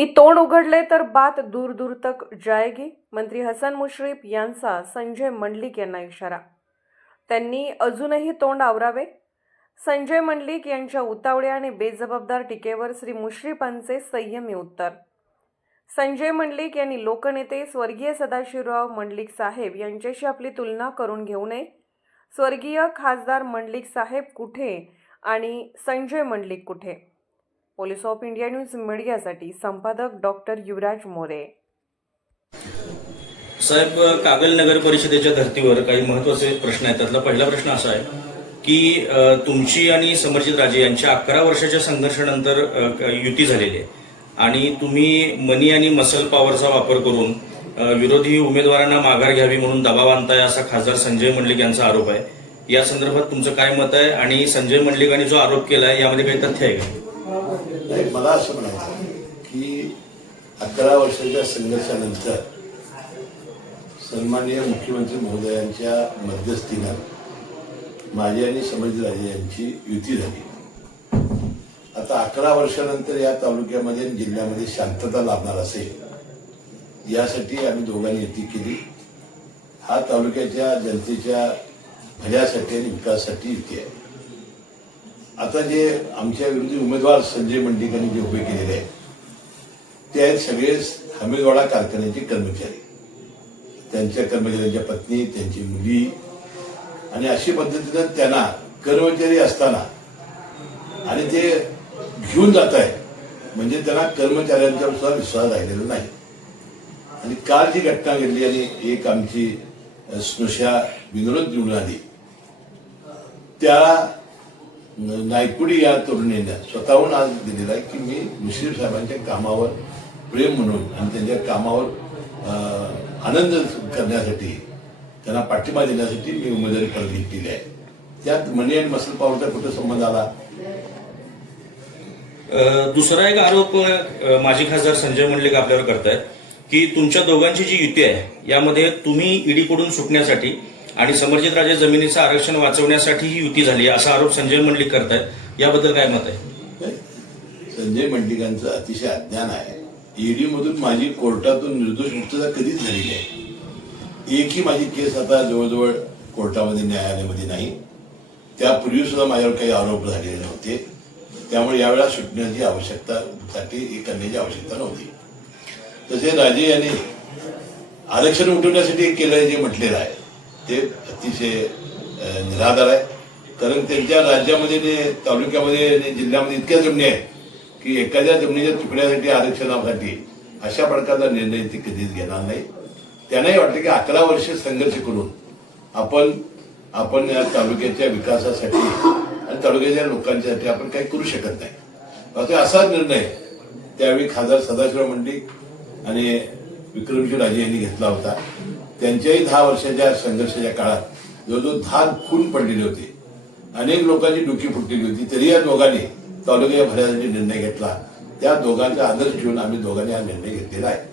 मी तोंड उघडले तर बात दूर दूर तक जायगी. मंत्री हसन मुश्रीफ यांचा संजय मंडलिक यांना इशारा. त्यांनी अजूनही तोंड आवरावे. संजय मंडलिक यांच्या उतावळ्या आणि बेजबाबदार टीकेवर श्री मुश्रीफांचे संयमी उत्तर. संजय मंडलिक यांनी लोकनेते स्वर्गीय सदाशिवराव मंडलिक साहेब यांच्याशी आपली तुलना करून घेऊ नये. स्वर्गीय खासदार मंडलिक साहेब कुठे आणि संजय मंडलिक कुठे? पोलीस ऑफ इंडिया न्यूज मीडियासाठी संपादक डॉक्टर युवराज मोरे. साहेब कागल नगर परिषदेच्या धर्तीवर काही महत्त्वाचे प्रश्न आहेत. त्यातला पहिला प्रश्न असा आहे की तुमची आणि समरजित राजे यांच्या अकरा वर्षाच्या संघर्षानंतर युती झालेली आहे. आणि तुम्ही मनी आणि मसल पॉवरचा वापर करून विरोधी उमेदवारांना माघार घ्यावी म्हणून दबाव आणताय असा खासदार संजय मंडलिक यांचा आरोप आहे. या संदर्भात तुमचं काय मत आहे? आणि संजय मंडलिकांनी जो आरोप केलाय यामध्ये काही तथ्य आहे का? नाही मला असं म्हणायचं की अकरा वर्षाच्या संघर्षानंतर सन्माननीय मुख्यमंत्री महोदयांच्या मध्यस्थीनं माझी आणि राजे यांची युती झाली. आता अकरा वर्षानंतर या तालुक्यामध्ये आणि जिल्ह्यामध्ये शांतता लाभणार असेल यासाठी आम्ही दोघांनी युती केली. हा तालुक्याच्या जनतेच्या भल्यासाठी आणि विकासासाठी युती आहे. आता जे आमच्या विरोधी उमेदवार संजय मंडिकांनी जे उभे केलेले आहेत ते आहेत सगळे हमीदवाडा कारखान्याचे कर्मचारी. त्यांच्या कर्मचाऱ्यांच्या पत्नी त्यांची मुली आणि अशी पद्धतीनं त्यांना कर्मचारी असताना आणि ते घेऊन जात आहे म्हणजे त्यांना कर्मचाऱ्यांचा सुद्धा विश्वास राहिलेला नाही. आणि काल जी घटना घडली आणि एक आमची स्नुषा विनोद निवडून आली त्या नायकुडी या तरुणीने स्वतःहून आज दिलेला आहे की मी मुश्रीफ साहेबांच्या कामावर प्रेम म्हणून आणि त्यांच्या कामावर आनंद करण्यासाठी त्यांना पाठिंबा देण्यासाठी मी उमेदवारी परत घेतलेली आहे. त्यात मनी आणि मसल पॉवरचा कुठे संबंध आला? दुसरा एक आरोप माजी खासदार संजय मंडलिक आपल्यावर करतायत की तुमच्या दोघांची जी युती आहे यामध्ये तुम्ही ईडीकडून सुटण्यासाठी आणि समर्जित राजे जमिनीचं आरक्षण वाचवण्यासाठी ही युती झाली असा आरोप संजय मंडलिक करतायत. याबद्दल काय मत आहे? संजय मंडलिकांचं अतिशय अज्ञान आहे. ईडी मधून माझी कोर्टातून निर्दोष मुक्तता कधीच झालेली आहे एकही माझी केस आता जवळजवळ कोर्टामध्ये न्यायालयामध्ये नाही. त्यापूर्वी सुद्धा माझ्यावर काही आरोप झालेले नव्हते. त्यामुळे यावेळेला सुटण्याची आवश्यकता साठी हे करण्याची आवश्यकता नव्हती. तसे राजे यांनी आरक्षण उठवण्यासाठी हे केलं जे म्हटलेलं आहे. ते अतिशय निराधार आहे. कारण त्यांच्या राज्यामध्ये ते तालुक्यामध्ये आणि जिल्ह्यामध्ये इतक्या जमिनी आहेत की एखाद्या जमिनीच्या तुकड्यासाठी आरक्षणासाठी अशा प्रकारचा निर्णय ते कधीच घेणार नाही. त्यांनाही वाटतं की अकरा वर्ष संघर्ष करून आपण आपण या तालुक्याच्या विकासासाठी आणि तालुक्याच्या लोकांच्यासाठी आपण काही करू शकत नाही. आता असा निर्णय त्यावेळी खासदार सदाशिव मंडिक आणि विक्रमजी राजे यांनी घेतला होता. त्यांच्याही दहा वर्षाच्या संघर्षाच्या काळात जवळजवळ दहा खून पडलेले होते अनेक लोकांची डुकी फुटलेली होती तरी या दोघांनी तालुक्या भरण्यासाठी निर्णय घेतला. त्या दोघांचा आदर्श घेऊन आम्ही दोघांनी हा निर्णय घेतलेला आहे.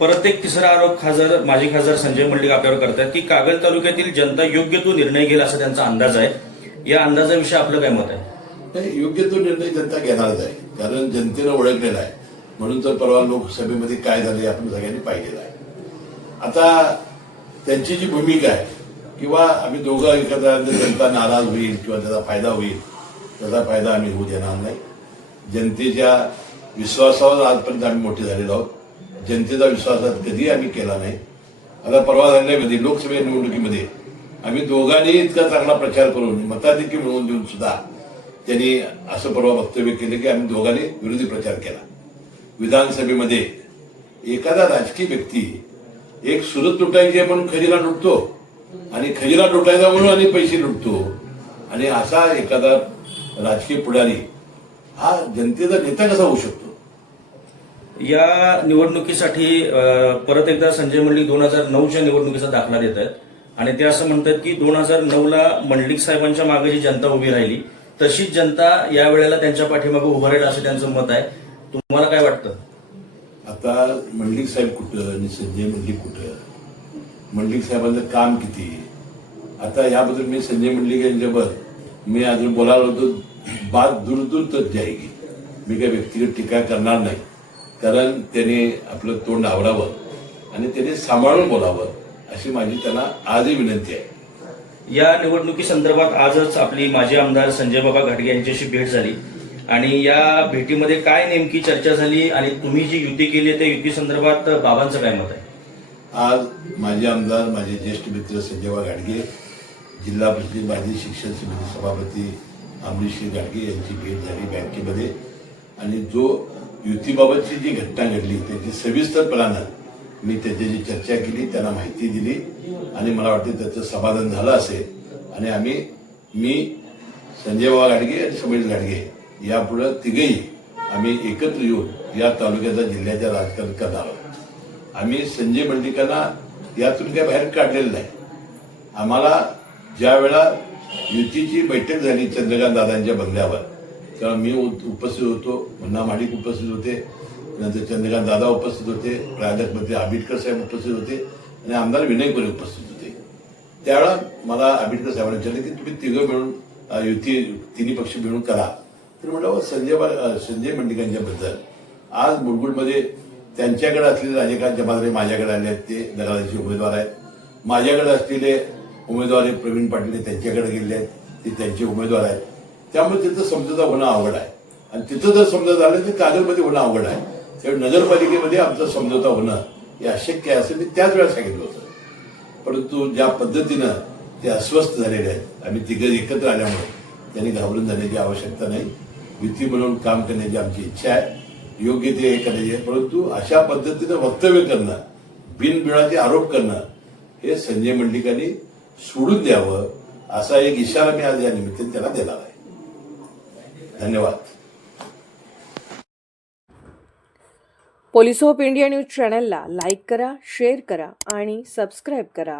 परत एक तिसरा आरोप खासदार माजी खासदार संजय मंडलिक आपल्यावर करतात की कागल तालुक्यातील जनता योग्य तो निर्णय घेईल असा त्यांचा अंदाज आहे. या अंदाजाविषयी आपलं काय मत आहे? नाही योग्य तो निर्णय जनता घेणारच आहे. कारण जनतेनं ओळखलेला आहे. म्हणून तर परवा लोकसभेमध्ये काय झाले आपण सगळ्यांनी पाहिलेलं आहे. आता त्यांची जी भूमिका आहे किंवा आम्ही दोघं एखादा जनता नाराज होईल किंवा त्याचा फायदा होईल त्याचा फायदा आम्ही होऊ देणार नाही. जनतेच्या विश्वासावर आजपर्यंत आम्ही मोठे झालेलो आहोत. जनतेचा विश्वासात कधी आम्ही केला नाही. आता परवा झाल्यामध्ये लोकसभा निवडणुकीमध्ये आम्ही दोघांनी इतका चांगला प्रचार करून मताधिक्य मिळवून देऊन सुद्धा त्यांनी असं परवा वक्तव्य केलं की आम्ही दोघांनी विरोधी प्रचार केला. विधानसभेमध्ये एखादा राजकीय व्यक्ती एक सुरत लुटायची आपण खजिना लुटतो. आणि खजिना लुटायचा म्हणून आणि पैसे लुटतो. आणि असा एखादा राजकीय पुढारी हा जनतेचा नेता कसा होऊ शकतो? या निवडणुकीसाठी परत एकदा संजय मंडलिक दोन हजार नऊच्या निवडणुकीचा दाखला देत आहेत. आणि ते असं म्हणतात की दोन हजार नऊला मंडलिक साहेबांच्या मागे जी जनता उभी राहिली तशीच जनता या वेळेला त्यांच्या पाठीमागे उभं राहील असं त्यांचं मत आहे. तुम्हाला काय वाटतं? आता मंडलिक साहेब कुठं आणि संजय मंडलिक कुठं? मंडलिक साहेबांचं काम किती? आता याबद्दल मी संजय मंडलिक यांच्यावर मी अजून बोलायला होतो बात दूर दूर तर जायगी मी काही व्यक्तिगत टीका करणार नाही. कारण त्याने आपलं तोंड आवरावं आणि त्याने सांभाळून बोलावं अशी माझी त्यांना आजही विनंती आहे. या निवडणुकी संदर्भात आजच आपली माजी आमदार संजय बाबा घाटगे यांच्याशी भेट झाली. आणि या भेटीमध्ये काय नेमकी चर्चा झाली आणि तुम्ही जी युती केली आहे त्या युती संदर्भात बाबांचं काय मत आहे? आज माझे आमदार माझे ज्येष्ठ मित्र संजयबा गाडगे जिल्हा परिषद माजी शिक्षण समिती सभापती अमरीश गाडगे यांची भेट झाली बँकेमध्ये. आणि जो युतीबाबतची जी घटना घडली त्याची सविस्तरपणानं मी त्याच्याशी चर्चा केली त्यांना माहिती दिली आणि मला वाटते त्याचं समाधान झालं असेल. आणि आम्ही मी संजय बाबा गाडगे आणि समीर गाडगे यापुढं तिघही आम्ही एकत्र येऊन या तालुक्याचा जिल्ह्याच्या राजकारण करणार आहोत. आम्ही संजय मंडिकांना यातून काही बाहेर काढलेलं नाही. आम्हाला ज्या वेळा युतीची बैठक झाली चंद्रकांत दादांच्या बंगल्यावर तेव्हा मी उपस्थित होतो मुन्ना माडिक उपस्थित होते नंतर चंद्रकांत दादा उपस्थित होते प्राध्यापक मंत्री आंबेडकर साहेब उपस्थित होते आणि आमदार विनय कोरे उपस्थित होते. त्यावेळा मला आंबेडकर साहेबांनी विचारले की तुम्ही तिघं मिळून युती तिन्ही पक्ष मिळून करा. तर म्हटलं संजय बा- संजय मंडिकांच्याबद्दल. आज मुलगुडमध्ये त्यांच्याकडे असलेले राजकारण जमादारे माझ्याकडे आले आहेत ते नगराध्यक्ष उमेदवार आहेत. माझ्याकडे असलेले उमेदवार हे प्रवीण पाटील त्यांच्याकडे गेले आहेत ते त्यांचे उमेदवार आहेत. त्यामुळे तिथं समजोता होणं अवघड आहे. आणि तिथं जर समजा झालं तर कागदमध्ये होणं अवघड आहे. त्यामुळे नगरपालिकेमध्ये आमचा समजोता होणं हे अशक्य आहे असं मी त्याच वेळा सांगितलं होतं. परंतु ज्या पद्धतीनं ते अस्वस्थ झालेले आहेत आम्ही तिघं एकत्र आल्यामुळे त्यांनी घाबरून जाण्याची आवश्यकता नाही. भीती म्हणून काम करण्याची आमची इच्छा आहे. योग्य ते हे करायचे. आहे परंतु अशा पद्धतीनं वक्तव्य करणं बिनबिळाचे आरोप करणं हे संजय मंडिकांनी सोडून द्यावं असा एक इशारा मी आज या निमित्ताने त्याला दिला आहे. धन्यवाद. पोलीस ऑफ इंडिया न्यूज चॅनलला लाईक करा शेअर करा आणि सबस्क्राईब करा.